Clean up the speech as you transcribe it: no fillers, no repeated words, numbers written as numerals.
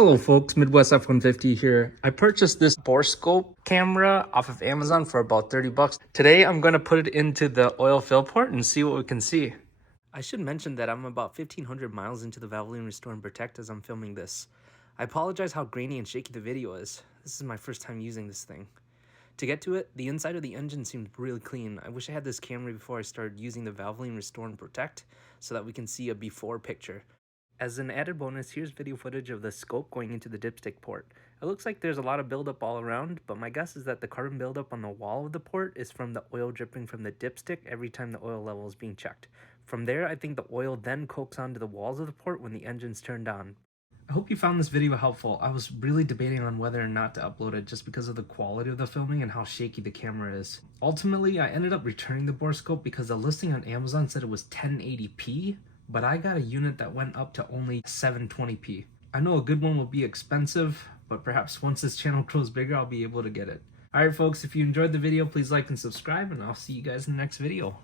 Hello folks, Midwest F-150 here. I purchased this borescope camera off of Amazon for about 30 bucks. Today I'm going to put it into the oil fill port and see what we can see. I should mention that I'm about 1,500 miles into the Valvoline Restore and Protect as I'm filming this. I apologize how grainy and shaky the video is. This is my first time using this thing. To get to it, the inside of the engine seems really clean. I wish I had this camera before I started using the Valvoline Restore and Protect so that we can see a before picture. As an added bonus, here's video footage of the scope going into the dipstick port. It looks like there's a lot of buildup all around, but my guess is that the carbon buildup on the wall of the port is from the oil dripping from the dipstick every time the oil level is being checked. From there, I think the oil then coats onto the walls of the port when the engine's turned on. I hope you found this video helpful. I was really debating on whether or not to upload it just because of the quality of the filming and how shaky the camera is. Ultimately, I ended up returning the borescope because the listing on Amazon said it was 1080p, but I got a unit that went up to only 720p. I know a good one will be expensive, but perhaps once this channel grows bigger, I'll be able to get it. Alright folks, if you enjoyed the video, please like and subscribe, and I'll see you guys in the next video.